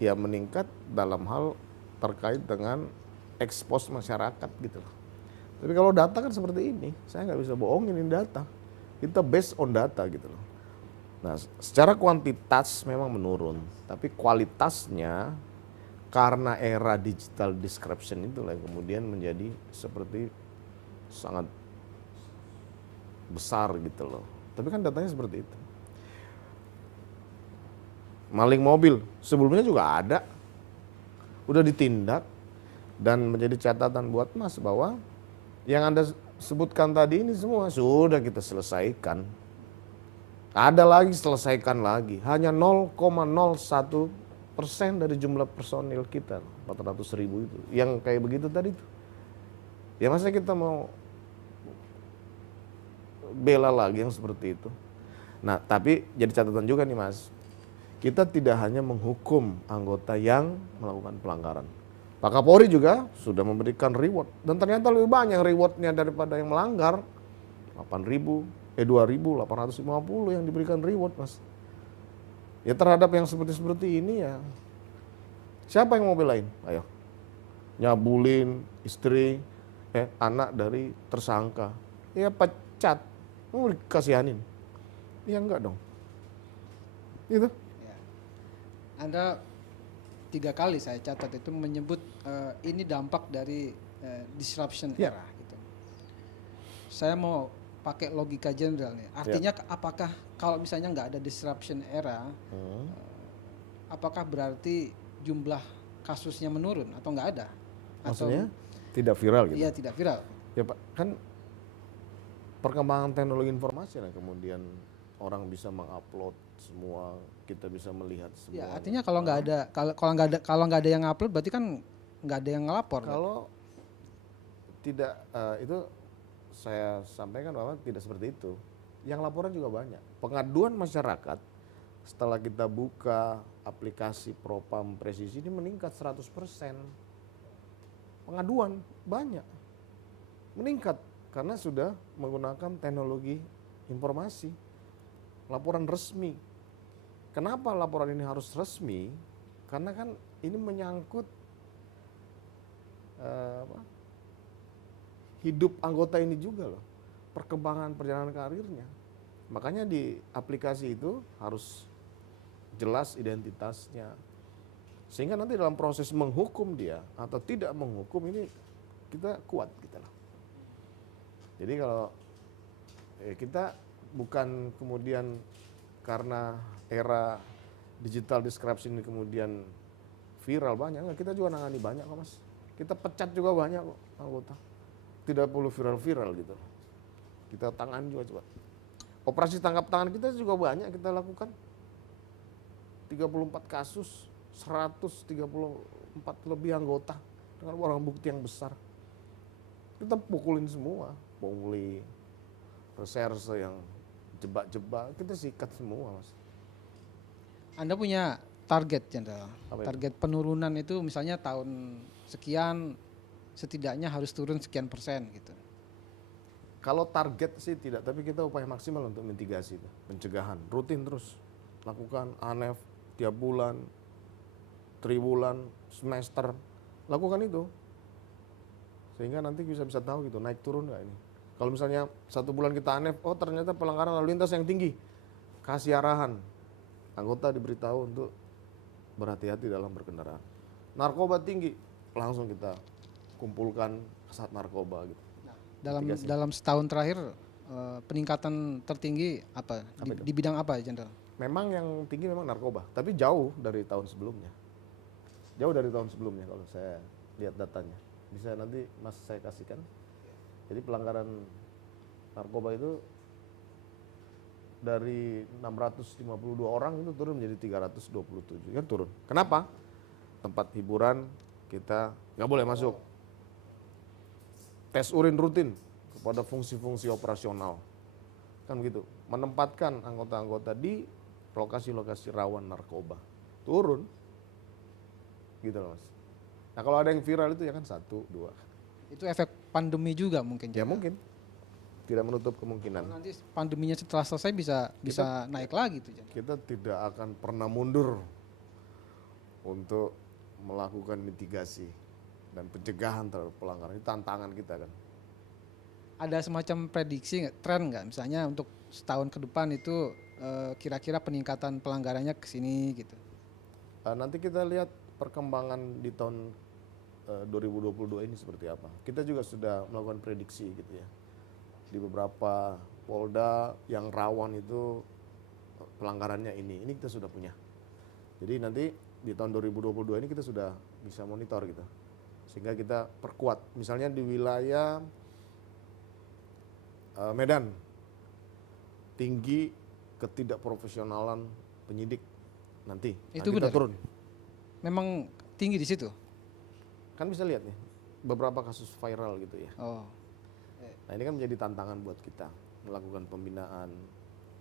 ya meningkat dalam hal terkait dengan ekspos masyarakat gitu loh. Tapi kalau data kan seperti ini, saya nggak bisa bohongin ini data. Kita based on data gitu loh. Nah, secara kuantitas memang menurun, tapi kualitasnya karena era digital description itulah yang kemudian menjadi seperti sangat besar gitu loh. Tapi kan datanya seperti itu. Maling mobil sebelumnya juga ada, udah ditindak dan menjadi catatan buat Mas bahwa yang Anda sebutkan tadi ini semua sudah kita selesaikan. Ada lagi selesaikan lagi, hanya 0,01% dari jumlah personil kita, 400.000 itu, yang kayak begitu tadi tuh. Ya masa kita mau bela lagi yang seperti itu. Nah, tapi jadi catatan juga nih Mas, kita tidak hanya menghukum anggota yang melakukan pelanggaran. Pak Kapolri juga sudah memberikan reward, dan ternyata lebih banyak rewardnya daripada yang melanggar. 2.850 yang diberikan reward Mas. Ya terhadap yang seperti ini ya, siapa yang mau belain? Ayo, nyabulin istri, anak dari tersangka, ya pecat, mau dikasihanin? Ya enggak dong. Itu. Ya. Anda 3 kali saya catat itu menyebut ini dampak dari disruption era gitu. Saya mau pakai logika Jenderal nih. Artinya apakah kalau misalnya nggak ada disruption era, apakah berarti jumlah kasusnya menurun atau nggak ada? Maksudnya tidak viral gitu? Iya, tidak viral. Ya Pak, kan perkembangan teknologi informasi lah kemudian orang bisa mengupload semua, kita bisa melihat semua. Ya, artinya kalau nggak ada kalau nggak ada yang upload berarti kan nggak ada yang ngelapor. Kalau tidak itu saya sampaikan bahwa tidak seperti itu. Yang laporan juga banyak. Pengaduan masyarakat setelah kita buka aplikasi Propam Presisi ini meningkat 100%. Pengaduan banyak. Meningkat karena sudah menggunakan teknologi informasi. Laporan resmi. Kenapa laporan ini harus resmi? Karena kan ini menyangkut hidup anggota ini juga loh, perkembangan perjalanan karirnya. Makanya di aplikasi itu harus jelas identitasnya, sehingga nanti dalam proses menghukum dia atau tidak menghukum ini kita kuat gitu loh. Jadi kalau kita bukan kemudian karena era digital disruption ini kemudian viral banyak, enggak, kita juga nangani banyak kok Mas. Kita pecat juga banyak kok anggota. Tidak perlu viral-viral gitu. Kita tangani juga coba. Operasi tangkap tangan kita juga banyak kita lakukan. 34 kasus, 134 lebih anggota dengan barang bukti yang besar. Kita pukulin semua, pungli, reserse yang jebak-jebak, kita sikat semua Mas. Anda punya target, Jenderal. Apa itu? Target penurunan itu misalnya tahun sekian setidaknya harus turun sekian persen gitu. Kalau target sih tidak, tapi kita upaya maksimal untuk mitigasi, pencegahan, rutin terus lakukan ANEF tiap bulan, triwulan, semester, lakukan itu, sehingga nanti bisa tahu gitu naik turun nggak ini. Kalau misalnya 1 bulan kita ANEF, oh ternyata pelanggaran lalu lintas yang tinggi, kasih arahan, anggota diberitahu untuk berhati-hati dalam berkendara. Narkoba tinggi, langsung kita kumpulkan kasat narkoba gitu. Dalam setahun terakhir peningkatan tertinggi apa? Di bidang apa, Jenderal? Memang yang tinggi memang narkoba, tapi jauh dari tahun sebelumnya. Jauh dari tahun sebelumnya kalau saya lihat datanya. Bisa nanti Mas saya kasihkan. Jadi pelanggaran narkoba itu dari 652 orang itu turun menjadi 327. Kan turun. Kenapa? Tempat hiburan kita nggak boleh masuk. Tes urin rutin kepada fungsi-fungsi operasional. Kan begitu. Menempatkan anggota-anggota di lokasi-lokasi rawan narkoba. Turun. Gitu loh Mas. Nah kalau ada yang viral itu ya kan 1, 2. Itu efek pandemi juga mungkin. Ya mungkin. Tidak menutup kemungkinan. Nanti pandeminya setelah selesai bisa naik lagi tuh. Kita tidak akan pernah mundur untuk melakukan mitigasi dan pencegahan terhadap pelanggaran. Ini tantangan kita kan. Ada semacam prediksi nggak, tren nggak, misalnya untuk setahun ke depan itu kira-kira peningkatan pelanggarannya ke sini gitu? Nanti kita lihat perkembangan di tahun 2022 ini seperti apa. Kita juga sudah melakukan prediksi gitu ya. Di beberapa polda yang rawan itu pelanggarannya ini kita sudah punya. Jadi nanti di tahun 2022 ini kita sudah bisa monitor gitu. Sehingga kita perkuat. Misalnya di wilayah Medan, tinggi ketidakprofesionalan penyidik nanti. Itu kita benar? turun. Memang tinggi di situ? Kan bisa lihat nih, beberapa kasus viral gitu ya. Oh. Nah ini kan menjadi tantangan buat kita melakukan pembinaan,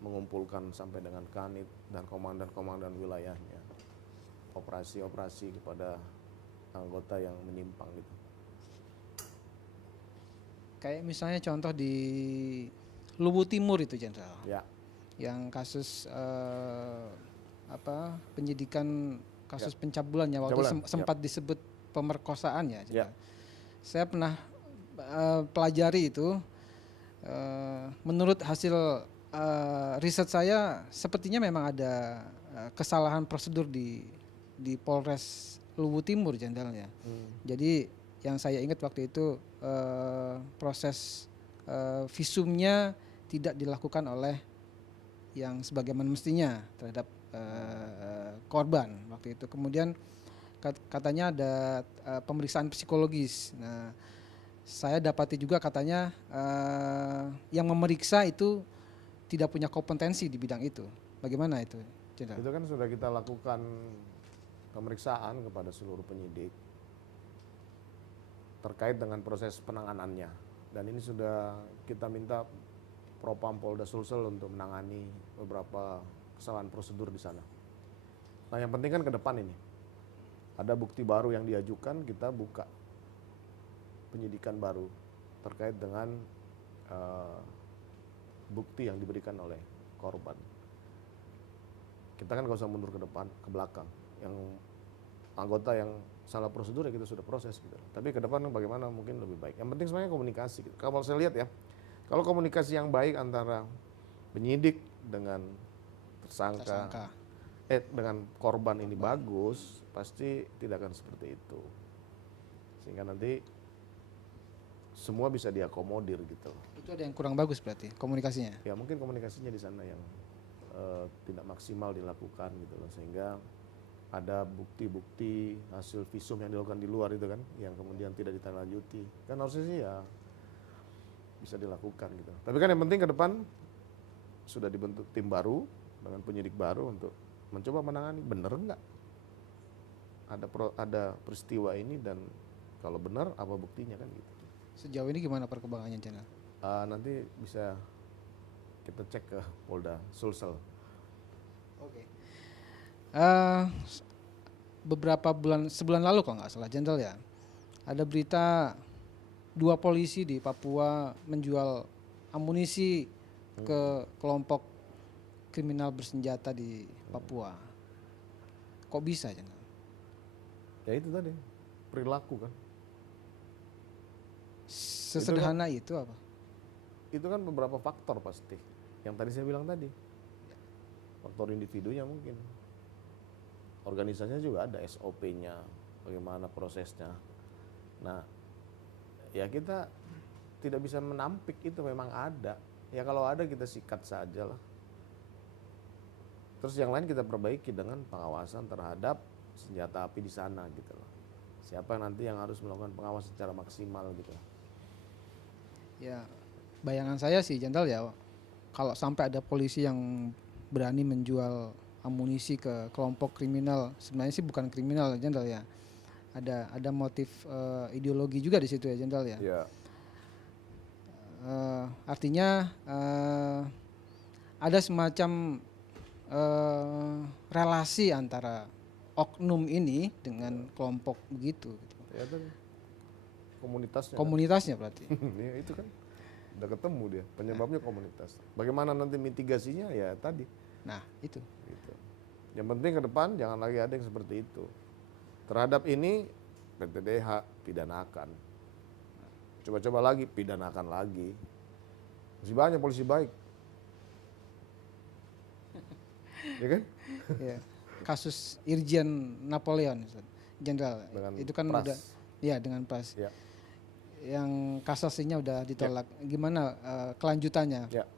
mengumpulkan sampai dengan kanit dan komandan-komandan wilayahnya, operasi-operasi kepada anggota yang menyimpang gitu. Kayak misalnya contoh di Luwu Timur itu, Jenderal. Ya. Yang kasus penyidikan kasus pencabulan ya, waktu sempat disebut pemerkosaan ya. Ya. Saya pernah pelajari itu. Menurut hasil riset saya, sepertinya memang ada kesalahan prosedur di Polres Luwu Timur, Jenderal ya. Jadi yang saya ingat waktu itu proses visumnya tidak dilakukan oleh yang sebagaimana mestinya terhadap korban waktu itu. Kemudian katanya ada pemeriksaan psikologis. Nah, saya dapati juga katanya yang memeriksa itu tidak punya kompetensi di bidang itu. Bagaimana itu, Jenderal? Itu kan sudah kita lakukan pemeriksaan kepada seluruh penyidik terkait dengan proses penanganannya. Dan ini sudah kita minta Propam Polda Sulsel untuk menangani beberapa kesalahan prosedur di sana. Nah, yang penting kan ke depan ini. Ada bukti baru yang diajukan, kita buka penyidikan baru terkait dengan bukti yang diberikan oleh korban. Kita kan gak usah mundur ke depan, ke belakang. Yang anggota yang salah prosedur ya kita sudah proses gitu. Tapi ke depan bagaimana mungkin lebih baik. Yang penting sebenarnya komunikasi gitu. Kalau saya lihat ya, kalau komunikasi yang baik antara penyidik dengan tersangka. Dengan korban ini bagus, pasti tidak akan seperti itu. Sehingga nanti semua bisa diakomodir gitu. Itu ada yang kurang bagus berarti komunikasinya. Ya mungkin komunikasinya di sana yang tidak maksimal dilakukan gitu loh, sehingga ada bukti-bukti hasil visum yang dilakukan di luar itu kan, yang kemudian tidak ditindaklanjuti. Kan harusnya sih ya bisa dilakukan gitu. Tapi kan yang penting ke depan sudah dibentuk tim baru dengan penyidik baru untuk mencoba menangani benar enggak ada peristiwa ini, dan kalau benar apa buktinya kan gitu. Sejauh ini gimana perkembangannya, Jenderal? Nanti bisa kita cek ke Polda Sulsel. Oke. Beberapa sebulan lalu kalau nggak salah, Jenderal ya, ada berita 2 polisi di Papua menjual amunisi ke kelompok kriminal bersenjata di Papua. Kok bisa, Jenderal? Ya itu tadi, perilaku kan. Sesederhana itu apa? Itu kan beberapa faktor pasti. Yang tadi saya bilang tadi. Faktor individunya mungkin. Organisasinya juga ada SOP-nya, bagaimana prosesnya. Nah, ya kita tidak bisa menampik itu memang ada. Ya kalau ada kita sikat saja lah. Terus yang lain kita perbaiki dengan pengawasan terhadap senjata api di sana gitu loh. Siapa nanti yang harus melakukan pengawasan secara maksimal gitu. Ya, bayangan saya sih, Jenderal ya, kalau sampai ada polisi yang berani menjual amunisi ke kelompok kriminal, sebenarnya sih bukan kriminal, Jenderal ya. Ada motif ideologi juga di situ ya, Jenderal ya. Iya. Artinya ada semacam relasi antara oknum ini dengan kelompok begitu. Ya kan komunitasnya. Komunitasnya berarti. Ya, itu kan udah ketemu dia penyebabnya komunitas. Bagaimana nanti mitigasinya ya tadi. Nah itu. Gitu. Yang penting ke depan jangan lagi ada yang seperti itu. Terhadap ini PTDH pidanakan. Coba-coba lagi pidanakan lagi. Masih banyak polisi baik. Ya kan? Ya. Kasus Irjen Napoleon, Jenderal. Itu kan Pras. udah, ya dengan Pras. Ya. Yang kasasinya udah ditolak. Gimana kelanjutannya? Ya.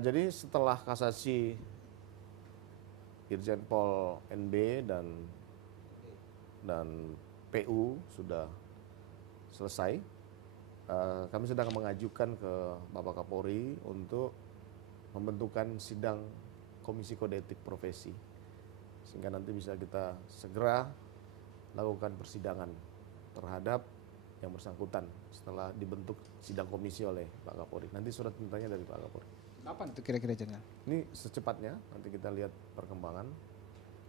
Jadi setelah kasasi Irjen Pol NB dan PU sudah selesai, kami sedang mengajukan ke Bapak Kapolri untuk membentukan sidang Komisi Kode Etik Profesi, sehingga nanti bisa kita segera lakukan persidangan terhadap yang bersangkutan setelah dibentuk sidang komisi oleh Pak Kapolri. Nanti surat perintahnya dari Pak Kapolri. Kapan itu kira-kira, Jenderal? Ini secepatnya, nanti kita lihat perkembangan,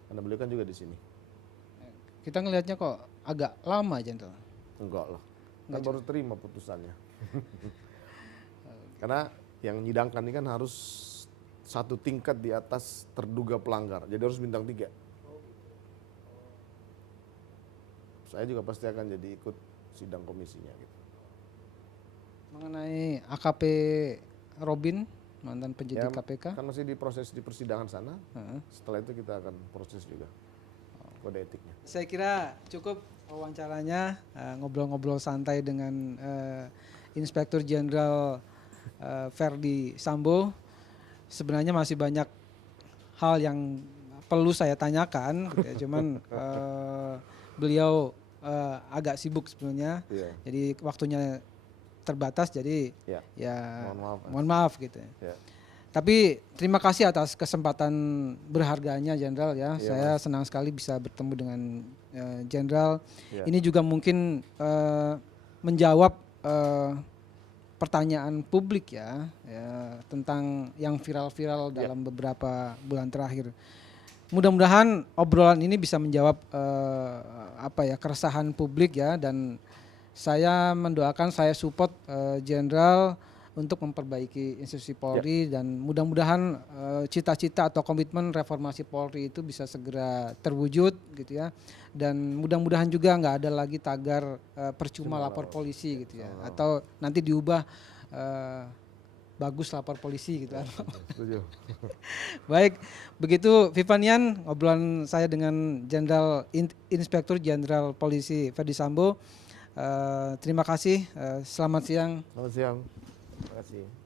karena beliau kan juga di sini. Kita ngelihatnya kok agak lama, Jenderal. Enggak lah, kan baru terima putusannya. Karena yang menyidangkan ini kan harus satu tingkat di atas terduga pelanggar, jadi harus bintang 3. Saya juga pasti akan jadi ikut sidang komisinya gitu. Mengenai AKP Robin, mantan penyidik KPK, kan masih diproses di persidangan sana. Setelah itu kita akan proses juga kode etiknya. saya kira cukup wawancaranya, ngobrol-ngobrol santai dengan Inspektur Jenderal Verdi Sambo. Sebenarnya masih banyak hal yang perlu saya tanyakan, gitu ya. Cuman beliau agak sibuk sebenarnya, jadi waktunya terbatas, jadi ya mohon maaf gitu. Tapi terima kasih atas kesempatan berharganya Jenderal ya. Iya, Saya senang sekali bisa bertemu dengan Jenderal. Iya. Ini juga mungkin menjawab pertanyaan publik ya tentang yang viral-viral dalam beberapa bulan terakhir. Mudah-mudahan obrolan ini bisa menjawab keresahan publik ya, dan saya mendoakan, saya support Jenderal untuk memperbaiki institusi Polri dan mudah-mudahan cita-cita atau komitmen reformasi Polri itu bisa segera terwujud gitu ya, dan mudah-mudahan juga nggak ada lagi tagar percuma lapor polisi gitu ya, atau nanti diubah bagus lapor polisi gitu kan. Setuju. Baik, begitu Vivanian obrolan saya dengan Inspektur Jenderal Polisi Ferdy Sambo. Terima kasih. Selamat siang. Selamat siang. Terima kasih.